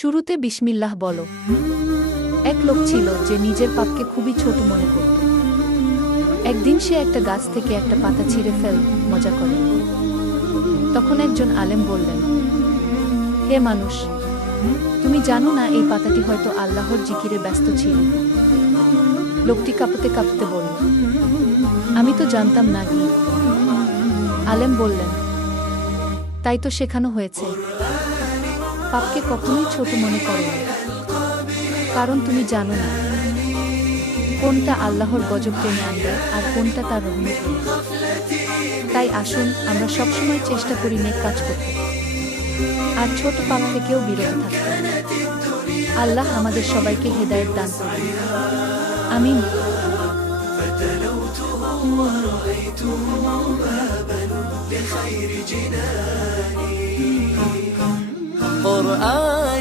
শুরুতে বিসমিল্লাহ বলো। এক লোক ছিল যে নিজের পাপকে খুবই ছোট মনে করত। একদিন সে একটা গাছ থেকে একটা পাতা ছিঁড়ে মজা করে। তখন একজন আলেম বললেন, হে মানুষ, তুমি জানো না এই পাতাটি হয়তো আল্লাহর জিকিরে ব্যস্ত ছিল? লোকটি কাঁপতে কাঁপতে বলল, আমি তো জানতাম না কি। আলেম বললেন, তাই তো শেখানো হয়েছে, পাপকে কখনোই ছোট মনে করো না, কারণ তুমি জানো না কোনটা আল্লাহর গজব টেনে আনবে আর কোনটা তার রহমত। তাই আসুন আমরা সবসময় চেষ্টা করি নেক কাজ করতে আর ছোট পাপ থেকেও বিরত থাকতে। আল্লাহ আমাদের সবাইকে হেদায়েত দান করুন। আমিন। قرآني